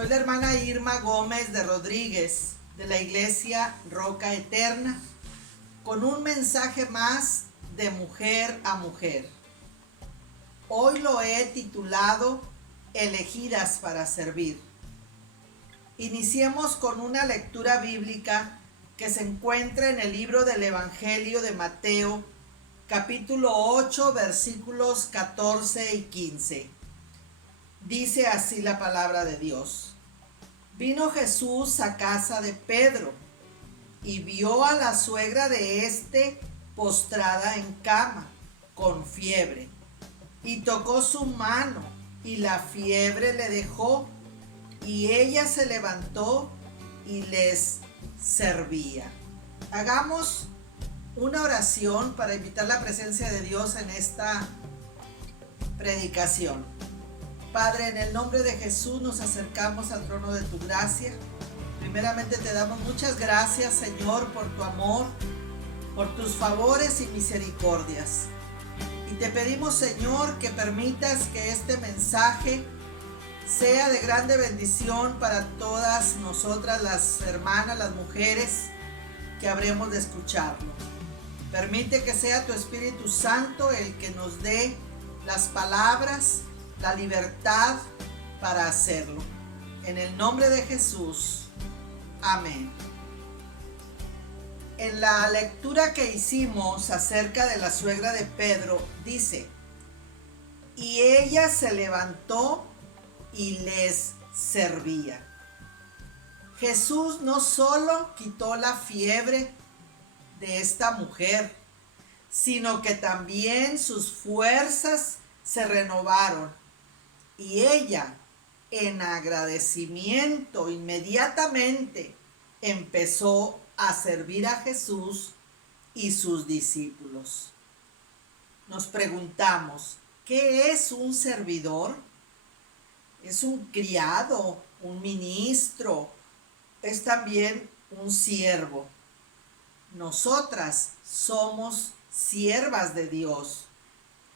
Soy la hermana Irma Gómez de Rodríguez de la Iglesia Roca Eterna con un mensaje más de mujer a mujer. Hoy lo he titulado Elegidas para servir. Iniciemos con una lectura bíblica que se encuentra en el libro del Evangelio de Mateo, capítulo 8, versículos 14 y 15. Dice así la palabra de Dios. Vino Jesús a casa de Pedro y vio a la suegra de éste postrada en cama, con fiebre, y tocó su mano, y la fiebre le dejó, y ella se levantó y les servía. Hagamos una oración para invitar la presencia de Dios en esta predicación. Padre, en el nombre de Jesús nos acercamos al trono de tu gracia. Primeramente te damos muchas gracias, Señor, por tu amor, por tus favores y misericordias. Y te pedimos, Señor, que permitas que este mensaje sea de grande bendición para todas nosotras, las hermanas, las mujeres que habremos de escucharlo. Permite que sea tu Espíritu Santo el que nos dé las palabras, la libertad para hacerlo. En el nombre de Jesús. Amén. En la lectura que hicimos acerca de la suegra de Pedro, dice: y ella se levantó y les servía. Jesús no solo quitó la fiebre de esta mujer, sino que también sus fuerzas se renovaron. Y ella, en agradecimiento, inmediatamente empezó a servir a Jesús y sus discípulos. Nos preguntamos, ¿qué es un servidor? ¿Es un criado, un ministro? ¿Es también un siervo? Nosotras somos siervas de Dios.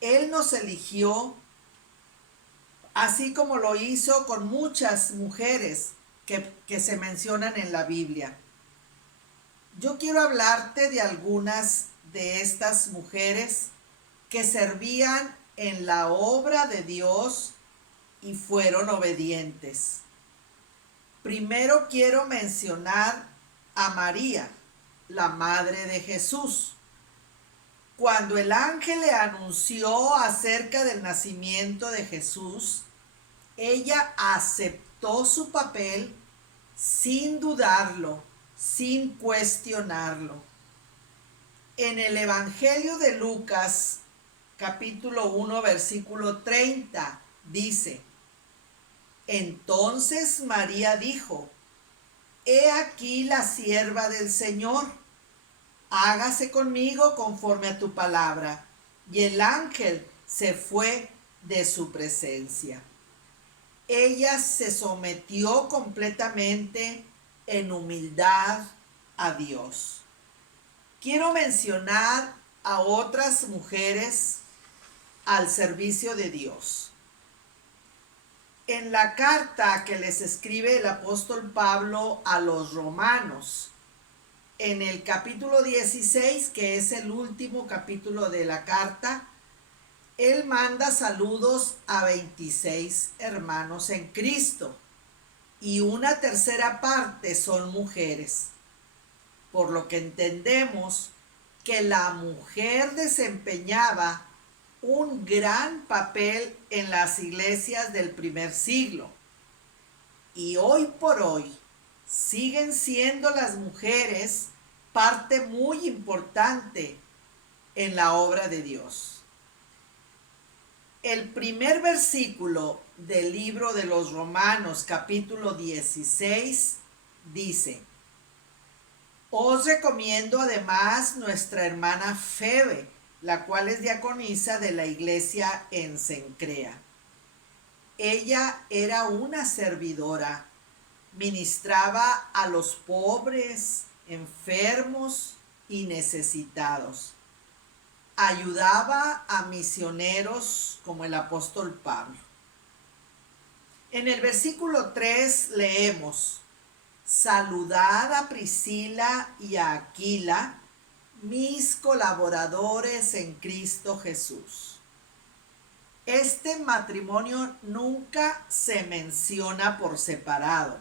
Él nos eligió, así como lo hizo con muchas mujeres que se mencionan en la Biblia. Yo quiero hablarte de algunas de estas mujeres que servían en la obra de Dios y fueron obedientes. Primero quiero mencionar a María, la madre de Jesús. Cuando el ángel le anunció acerca del nacimiento de Jesús, ella aceptó su papel sin dudarlo, sin cuestionarlo. En el Evangelio de Lucas, capítulo 1, versículo 30, dice: entonces María dijo: he aquí la sierva del Señor, hágase conmigo conforme a tu palabra. Y el ángel se fue de su presencia. Ella se sometió completamente en humildad a Dios. Quiero mencionar a otras mujeres al servicio de Dios. En la carta que les escribe el apóstol Pablo a los romanos, en el capítulo 16, que es el último capítulo de la carta, él manda saludos a 26 hermanos en Cristo y una tercera parte son mujeres, por lo que entendemos que la mujer desempeñaba un gran papel en las iglesias del primer siglo. Y hoy por hoy siguen siendo las mujeres parte muy importante en la obra de Dios. El primer versículo del libro de los Romanos, capítulo 16, dice: os recomiendo además nuestra hermana Febe, la cual es diaconisa de la iglesia en Cencrea. Ella era una servidora, ministraba a los pobres, enfermos y necesitados. Ayudaba a misioneros como el apóstol Pablo. En el versículo 3 leemos: saludad a Priscila y a Aquila, mis colaboradores en Cristo Jesús. Este matrimonio nunca se menciona por separado.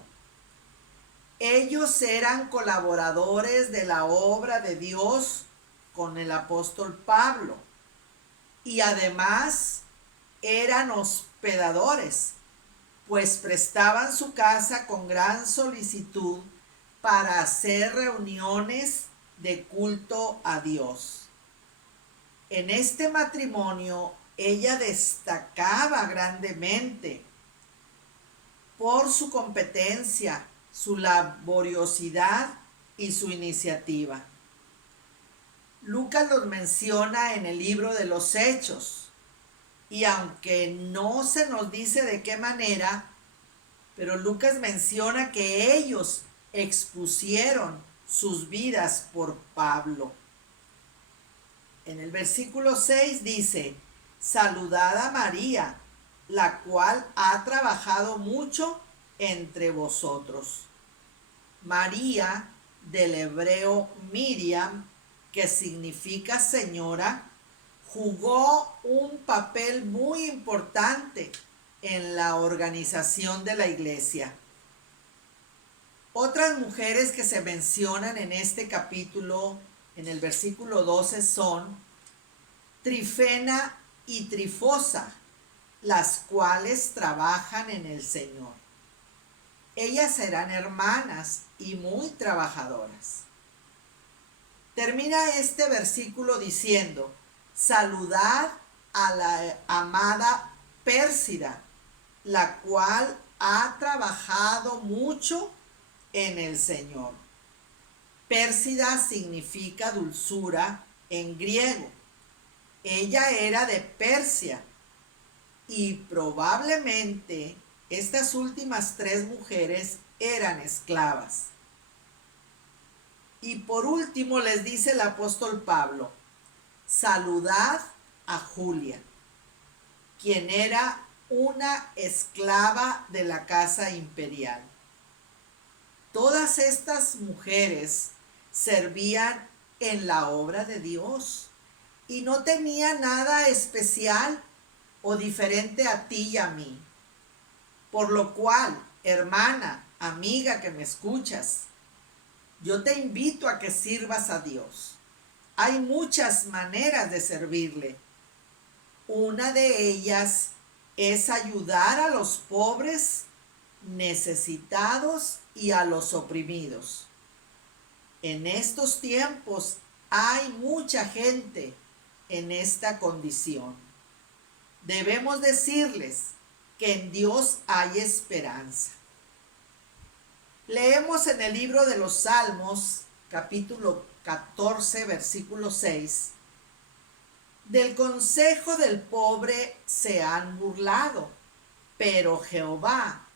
Ellos eran colaboradores de la obra de Dios con el apóstol Pablo y además eran hospedadores, pues prestaban su casa con gran solicitud para hacer reuniones de culto a Dios. En este matrimonio ella destacaba grandemente por su competencia, su laboriosidad y su iniciativa. Lucas los menciona en el libro de los Hechos, y aunque no se nos dice de qué manera, pero Lucas menciona que ellos expusieron sus vidas por Pablo. En el versículo 6 dice: saludad a María, la cual ha trabajado mucho entre vosotros. María, del hebreo Miriam, que significa señora, jugó un papel muy importante en la organización de la iglesia. Otras mujeres que se mencionan en este capítulo, en el versículo 12, son Trifena y Trifosa, las cuales trabajan en el Señor. Ellas eran hermanas y muy trabajadoras. Termina este versículo diciendo: saludad a la amada Pérsida, la cual ha trabajado mucho en el Señor. Pérsida significa dulzura en griego. Ella era de Persia y probablemente estas últimas tres mujeres eran esclavas. Y por último les dice el apóstol Pablo: saludad a Julia, quien era una esclava de la casa imperial. Todas estas mujeres servían en la obra de Dios y no tenía nada especial o diferente a ti y a mí. Por lo cual, hermana, amiga que me escuchas, yo te invito a que sirvas a Dios. Hay muchas maneras de servirle. Una de ellas es ayudar a los pobres, necesitados y a los oprimidos. En estos tiempos hay mucha gente en esta condición. Debemos decirles que en Dios hay esperanza. Leemos en el libro de los Salmos, capítulo 14, versículo 6. Del consejo del pobre se han burlado, pero Jehová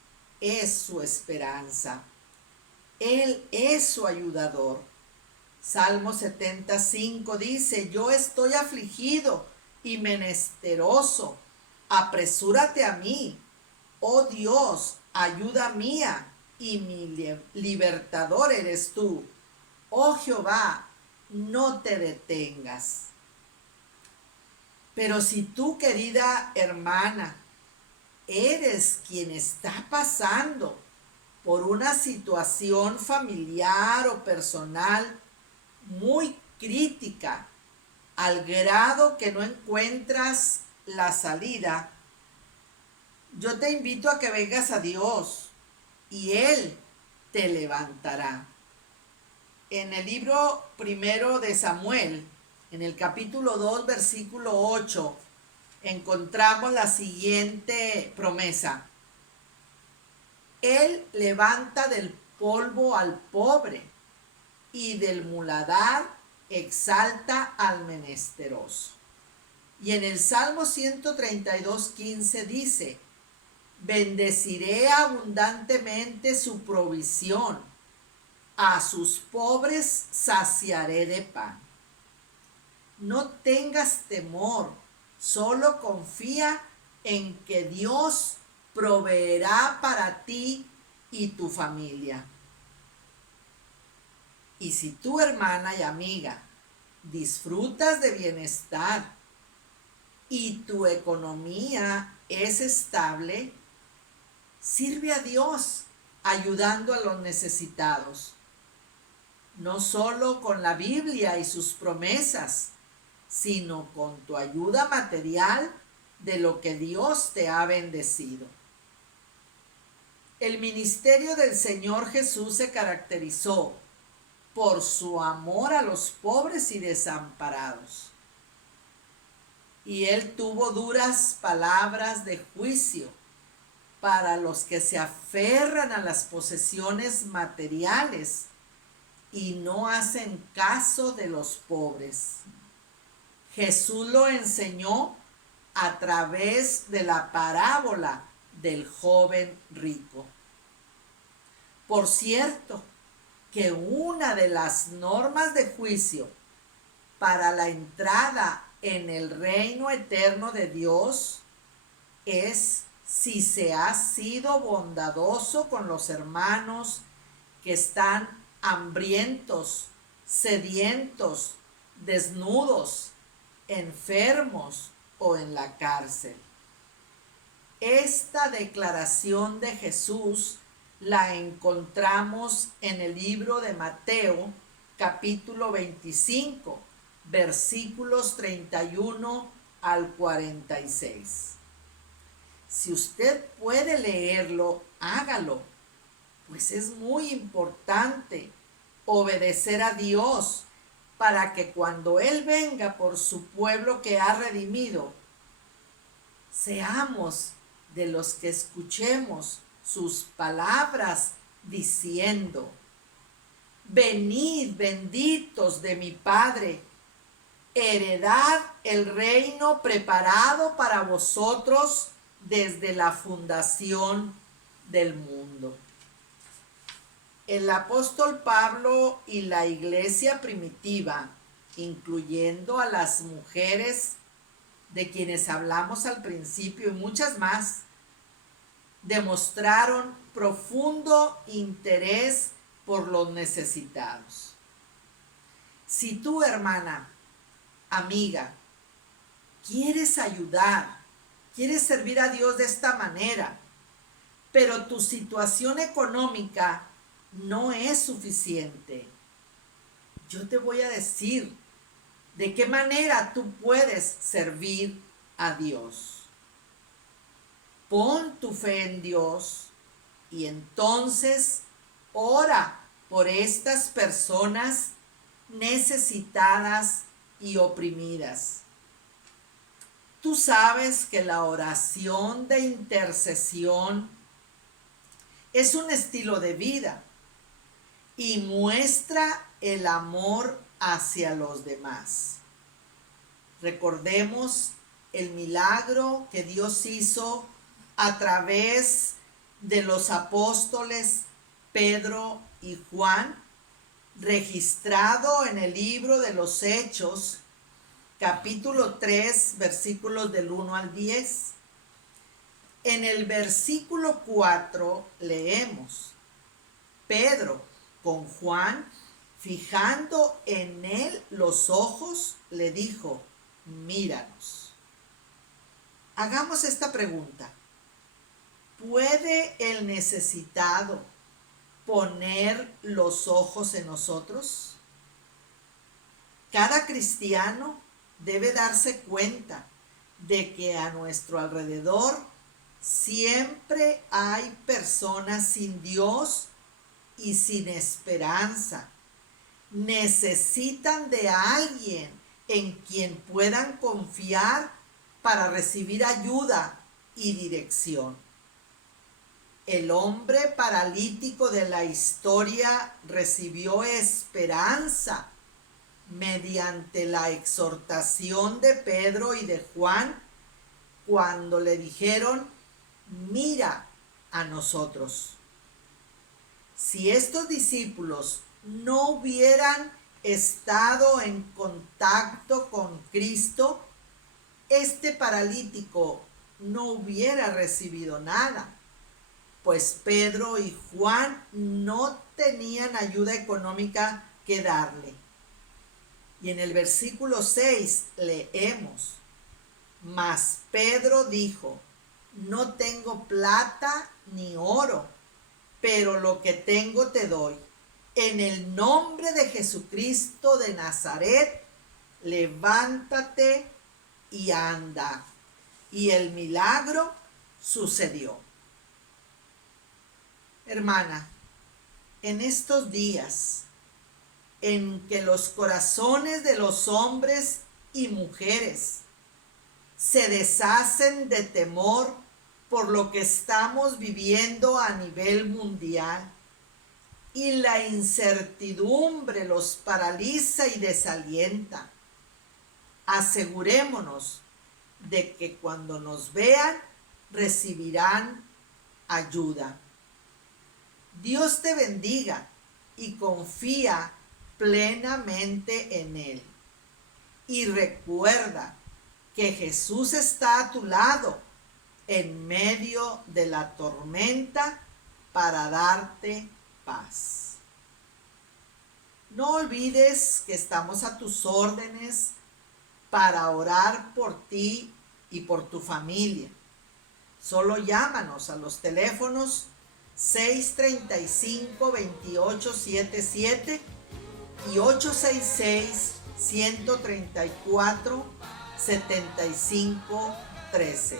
es su esperanza. Él es su ayudador. Salmo 75 dice: yo estoy afligido y menesteroso. Apresúrate a mí, oh Dios, ayuda mía, y mi libertador eres tú. Oh Jehová, no te detengas. Pero si tú, querida hermana, eres quien está pasando por una situación familiar o personal muy crítica, al grado que no encuentras la salida, yo te invito a que vengas a Dios y Él te levantará. En el libro primero de Samuel, en el capítulo 2, versículo 8, encontramos la siguiente promesa: Él levanta del polvo al pobre y del muladar exalta al menesteroso. Y en el Salmo 132, 15 dice: bendeciré abundantemente su provisión, a sus pobres saciaré de pan. No tengas temor, solo confía en que Dios proveerá para ti y tu familia. Y si tu hermana y amiga disfrutas de bienestar y tu economía es estable, sirve a Dios ayudando a los necesitados, no solo con la Biblia y sus promesas, sino con tu ayuda material de lo que Dios te ha bendecido. El ministerio del Señor Jesús se caracterizó por su amor a los pobres y desamparados. Y él tuvo duras palabras de juicio para los que se aferran a las posesiones materiales y no hacen caso de los pobres. Jesús lo enseñó a través de la parábola del joven rico. Por cierto, que una de las normas de juicio para la entrada en el reino eterno de Dios es si se ha sido bondadoso con los hermanos que están hambrientos, sedientos, desnudos, enfermos o en la cárcel. Esta declaración de Jesús la encontramos en el libro de Mateo, capítulo 25, versículos 31 al 46. Si usted puede leerlo, hágalo, pues es muy importante obedecer a Dios para que cuando Él venga por su pueblo que ha redimido, seamos de los que escuchemos sus palabras diciendo: venid benditos de mi Padre, heredad el reino preparado para vosotros desde la fundación del mundo. El apóstol Pablo y la iglesia primitiva, incluyendo a las mujeres de quienes hablamos al principio y muchas más, demostraron profundo interés por los necesitados. Si tú, hermana, amiga, quieres ayudar, quieres servir a Dios de esta manera, pero tu situación económica no es suficiente, yo te voy a decir de qué manera tú puedes servir a Dios. Pon tu fe en Dios y entonces ora por estas personas necesitadas y oprimidas. Tú sabes que la oración de intercesión es un estilo de vida y muestra el amor hacia los demás. Recordemos el milagro que Dios hizo a través de los apóstoles Pedro y Juan, registrado en el libro de los Hechos, capítulo 3, versículos del 1 al 10. En el versículo 4 leemos: Pedro, con Juan, fijando en él los ojos, le dijo: míranos. Hagamos esta pregunta: ¿puede el necesitado poner los ojos en nosotros? Cada cristiano debe darse cuenta de que a nuestro alrededor siempre hay personas sin Dios y sin esperanza. Necesitan de alguien en quien puedan confiar para recibir ayuda y dirección. El hombre paralítico de la historia recibió esperanza mediante la exhortación de Pedro y de Juan cuando le dijeron: mira a nosotros. Si estos discípulos no hubieran estado en contacto con Cristo, este paralítico no hubiera recibido nada, pues Pedro y Juan no tenían ayuda económica que darle. Y en el versículo 6 leemos: mas Pedro dijo: no tengo plata ni oro, pero lo que tengo te doy. En el nombre de Jesucristo de Nazaret, levántate y anda. Y el milagro sucedió. Hermana, en estos días en que los corazones de los hombres y mujeres se deshacen de temor por lo que estamos viviendo a nivel mundial y la incertidumbre los paraliza y desalienta, asegurémonos de que cuando nos vean recibirán ayuda. Dios te bendiga y confía plenamente en Él. Y recuerda que Jesús está a tu lado en medio de la tormenta para darte paz. No olvides que estamos a tus órdenes para orar por ti y por tu familia. Solo llámanos a los teléfonos 635-2877 y 866-134-7513.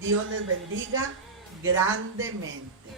Dios les bendiga grandemente.